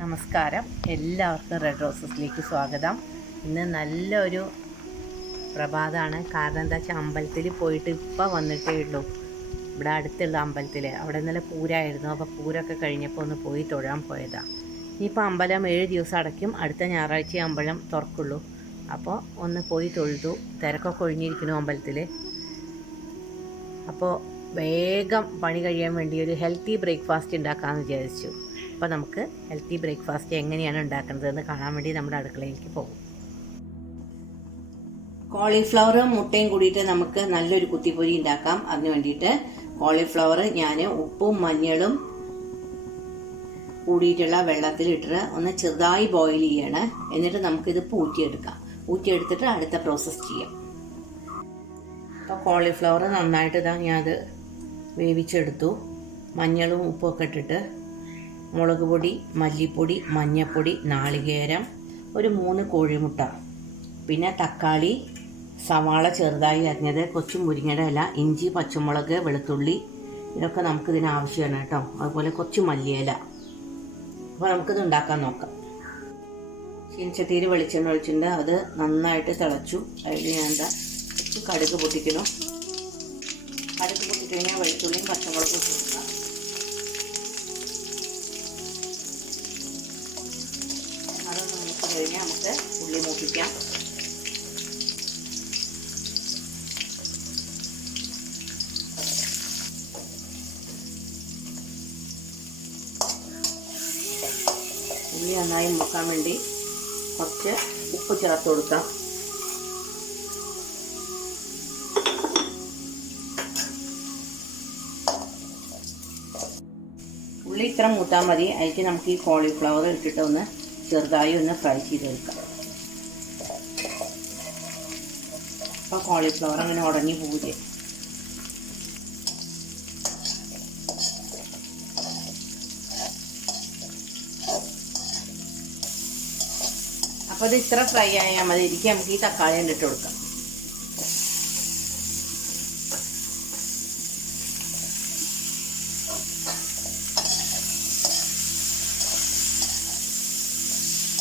നമസ്കാരം, എല്ലാവർക്കും റെഡ് റോസസിലേക്ക് സ്വാഗതം. ഇന്ന് നല്ലൊരു പ്രഭാതമാണ്. കാരണം എന്താ വെച്ചാൽ അമ്പലത്തിൽ പോയിട്ട് ഇപ്പം വന്നിട്ടേ ഉള്ളൂ. ഇവിടെ അടുത്തുള്ള അമ്പലത്തിൽ അവിടെ ഇന്നലെ പൂരമായിരുന്നു. അപ്പോൾ പൂരമൊക്കെ കഴിഞ്ഞപ്പോൾ ഒന്ന് പോയി തൊഴാൻ പോയതാണ്. ഇനിയിപ്പോൾ അമ്പലം 7 ദിവസം അടയ്ക്കും. അടുത്ത ഞായറാഴ്ച അമ്പലം തുറക്കുള്ളൂ. അപ്പോൾ ഒന്ന് പോയി തൊഴുതു. തിരക്കൊക്കെ ഒഴിഞ്ഞിരിക്കുന്നു അമ്പലത്തിൽ. അപ്പോൾ വേഗം പണി കഴിയാൻ വേണ്ടി ഒരു ഹെൽത്തി ബ്രേക്ക്ഫാസ്റ്റ് ഉണ്ടാക്കാമെന്ന് വിചാരിച്ചു. അപ്പോൾ നമുക്ക് ഹെൽത്തി ബ്രേക്ക്ഫാസ്റ്റ് എങ്ങനെയാണ് ഉണ്ടാക്കുന്നതെന്ന് കാണാൻ വേണ്ടി നമ്മുടെ അടുക്കളയിലേക്ക് പോകും. കോളിഫ്ലവറും മുട്ടയും കൂടിയിട്ട് നമുക്ക് നല്ലൊരു കുത്തിപ്പൊരി ഉണ്ടാക്കാം. അതിന് വേണ്ടിയിട്ട് കോളിഫ്ലവർ ഞാൻ ഉപ്പും മഞ്ഞളും കൂടിയിട്ടുള്ള വെള്ളത്തിലിട്ടിട്ട് ഒന്ന് ചെറുതായി ബോയിൽ ചെയ്യണം. എന്നിട്ട് നമുക്കിത് ഊറ്റിയെടുക്കാം. ഊറ്റിയെടുത്തിട്ട് അടുത്ത പ്രോസസ്സ് ചെയ്യാം. അപ്പോൾ കോളിഫ്ലവർ നന്നായിട്ട് ഞാനത് വേവിച്ചെടുത്തു. മഞ്ഞളും ഉപ്പൊക്കെ ഇട്ടിട്ട് മുളക് പൊടി, മല്ലിപ്പൊടി, മഞ്ഞൾപ്പൊടി, നാളികേരം, ഒരു 3 കോഴിമുട്ട, പിന്നെ തക്കാളി, സവാള ചെറുതായി അരിഞ്ഞത്, കൊച്ചു മുരിങ്ങയുടെ ഇല, ഇഞ്ചി, പച്ചമുളക്, വെളുത്തുള്ളി, ഇതൊക്കെ നമുക്കിതിന് ആവശ്യമാണ് കേട്ടോ. അതുപോലെ കുറച്ച് മല്ലിയില. അപ്പോൾ നമുക്കിത് ഉണ്ടാക്കാൻ നോക്കാം. ചീനച്ചട്ടിയിൽ വെളിച്ചെണ്ണ ഒഴിച്ചിട്ടുണ്ട്. അത് നന്നായിട്ട് തിളച്ചു. അതിൽ ഞാൻ കുറച്ച് കടുക് പൊട്ടിക്കണം. കടുക് പൊട്ടിക്കഴിഞ്ഞാൽ വെളുത്തുള്ളിയും പച്ചമുളകും കൊടുക്കാം. അതൊന്ന് മൂത്ത് കഴിഞ്ഞാൽ നമുക്ക് ഉള്ളി മൂപ്പിക്കാം. ഉള്ളി നന്നായി മൂക്കാൻ വേണ്ടി കുറച്ച് ഉപ്പ് ചേർത്ത് കൊടുക്കാം. ഉള്ളി ഇത്ര മൂത്താൽ മതി. അതിലേക്ക് നമുക്ക് ഈ കോളിഫ്ലവർ ഇട്ടിട്ട് ഒന്ന് ചെറുതായി ഒന്ന് ഫ്രൈ ചെയ്തെടുക്കാം. അപ്പോൾ കോളിഫ്ലവർ അങ്ങനെ ഉടഞ്ഞു പോകില്ലേ. അപ്പോൾ ഇത് ഇത്ര ഫ്രൈ ആയാൽ മതി. ഇരിക്കും നമുക്ക് ഈ തക്കാളി ഇട്ട് കൊടുക്കാം.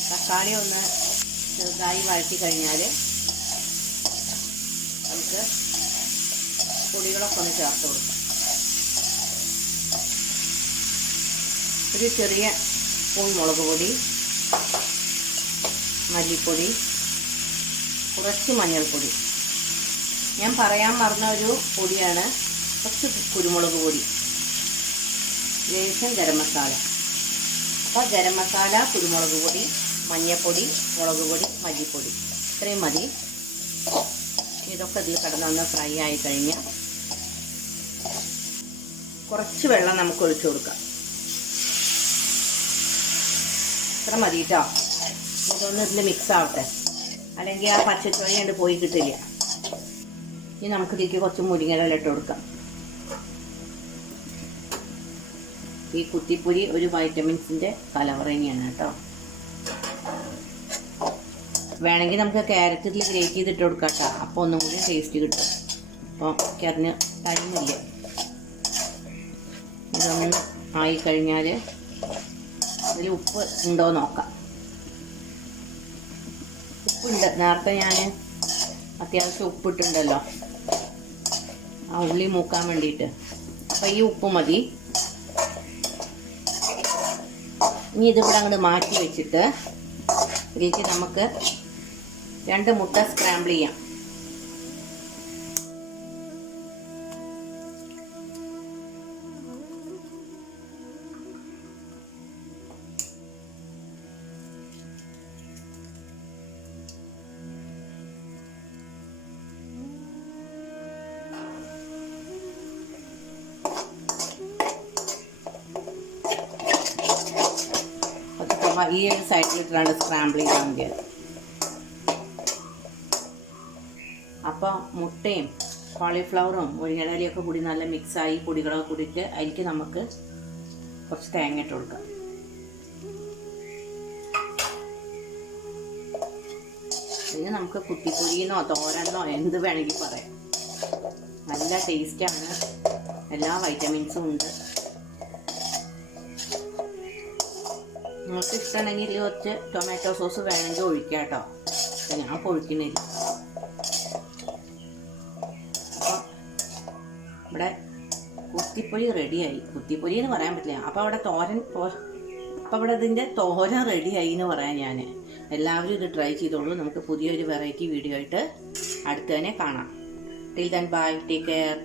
തക്കാളി ഒന്ന് ചെറുതായി വഴറ്റി കഴിഞ്ഞാൽ നമുക്ക് പൊടികളൊക്കെ ഒന്ന് ചേർത്ത് കൊടുക്കാം. ഒരു ചെറിയ സ്പൂൺ മുളക് പൊടി, മല്ലിപ്പൊടി, കുറച്ച് മഞ്ഞൾപ്പൊടി, ഞാൻ പറയാൻ മറന്ന ഒരു പൊടിയാണ്, കുറച്ച് കുരുമുളക് പൊടി, ലേശം ഗരം മസാല. അപ്പോൾ ഗരം മസാല, കുരുമുളക് പൊടി, മഞ്ഞൾപ്പൊടി, മുളക് പൊടി, മല്ലിപ്പൊടി, ഇത്രയും മതി. ഇതൊക്കെ ഇതിൽ കിടന്നൊന്ന് ഫ്രൈ ആയി കഴിഞ്ഞാൽ കുറച്ച് വെള്ളം നമുക്ക് ഒഴിച്ചു കൊടുക്കാം. ഇത്ര മതി കേട്ടോ. ഇതൊന്ന് ഇതിൽ മിക്സ് ആവട്ടെ, അല്ലെങ്കിൽ ആ പച്ചച്ചോയ കണ്ട് പോയി കിട്ടില്ല. ഇനി നമുക്ക് ഇതിലേക്ക് കുറച്ച് മുരിങ്ങയില ഇട്ട് കൊടുക്കാം. ഈ കുത്തിപ്പൊരി ഒരു വൈറ്റമിൻസിൻ്റെ കലവറ തന്നെയാണ് കേട്ടോ. വേണമെങ്കിൽ നമുക്ക് ക്യാരറ്റ് ഇതിൽ ഗ്രേറ്റ് ചെയ്തിട്ട് കൊടുക്കാം കേട്ടോ. അപ്പോൾ ഒന്നും കൂടി ടേസ്റ്റ് കിട്ടും. അപ്പോൾ അതിന് ടൈമില്ല. ഇതൊന്ന് ആയിക്കഴിഞ്ഞാൽ ഇതിൽ ഉപ്പ് ഉണ്ടോ നോക്കാം. ഉപ്പുണ്ട്. നേരത്തെ ഞാൻ അത്യാവശ്യം ഉപ്പിട്ടുണ്ടല്ലോ ആ ഉള്ളി മൂക്കാൻ വേണ്ടിയിട്ട്. അപ്പോൾ ഈ ഉപ്പ് മതി. ഇനി ഇതിവിടെ അങ്ങോട്ട് മാറ്റി വെച്ചിട്ട് ഇതിലേക്ക് നമുക്ക് 2 മുട്ട സ്ക്രാമ്പിൾ ചെയ്യാം. ഈ ഒരു സൈഡിലിട്ടാണ് സ്ക്രാമ്പിൾ ചെയ്താൽ മതി. അപ്പോൾ മുട്ടയും കോളിഫ്ലവറും മുരിങ്ങയിലയൊക്കെ കൂടി നല്ല മിക്സായി പൊടികളൊക്കെ കൂടിയിട്ട് അതിലേക്ക് നമുക്ക് കുറച്ച് തേങ്ങ ഇട്ട് കൊടുക്കാം. ഇതിന് നമുക്ക് കുത്തിപ്പൊരിയെന്നോ തോരനോ എന്ത് വേണമെങ്കിൽ പറയാം. നല്ല ടേസ്റ്റാണ്. എല്ലാ വൈറ്റമിൻസും ഉണ്ട്. നിങ്ങൾക്ക് ഇഷ്ടമാണെങ്കിൽ ഇതിൽ കുറച്ച് ടൊമാറ്റോ സോസ് വേണമെങ്കിൽ ഒഴിക്കാം കേട്ടോ. ഞാൻ ഒഴിക്കുന്നില്ല. അപ്പോൾ ഇവിടെ കുത്തിപ്പൊരി റെഡിയായി. കുത്തിപ്പൊരി എന്ന് പറയാൻ പറ്റില്ല. അപ്പോൾ അവിടെ ഇതിൻ്റെ തോരൻ റെഡിയായി എന്ന് പറയാം ഞാൻ. എല്ലാവരും ഇത് ട്രൈ ചെയ്തോളൂ. നമുക്ക് പുതിയൊരു വെറൈറ്റി വീഡിയോ ആയിട്ട് അടുത്ത് തന്നെ കാണാം. Till then bye, take care.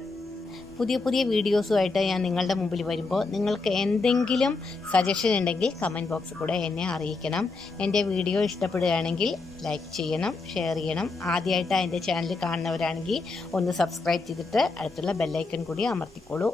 പുതിയ വീഡിയോസുമായിട്ട് ഞാൻ നിങ്ങളുടെ മുമ്പിൽ വരുമ്പോൾ നിങ്ങൾക്ക് എന്തെങ്കിലും സജഷൻ ഉണ്ടെങ്കിൽ കമൻറ്റ് ബോക്സിൽ കൂടെ എന്നെ അറിയിക്കണം. എൻ്റെ വീഡിയോ ഇഷ്ടപ്പെടുകയാണെങ്കിൽ ലൈക്ക് ചെയ്യണം, ഷെയർ ചെയ്യണം. ആദ്യമായിട്ട് എൻ്റെ ചാനൽ കാണുന്നവരാണെങ്കിൽ ഒന്ന് സബ്സ്ക്രൈബ് ചെയ്തിട്ട് അടുത്തുള്ള ബെല്ലൈക്കൺ കൂടി അമർത്തിക്കോളൂ.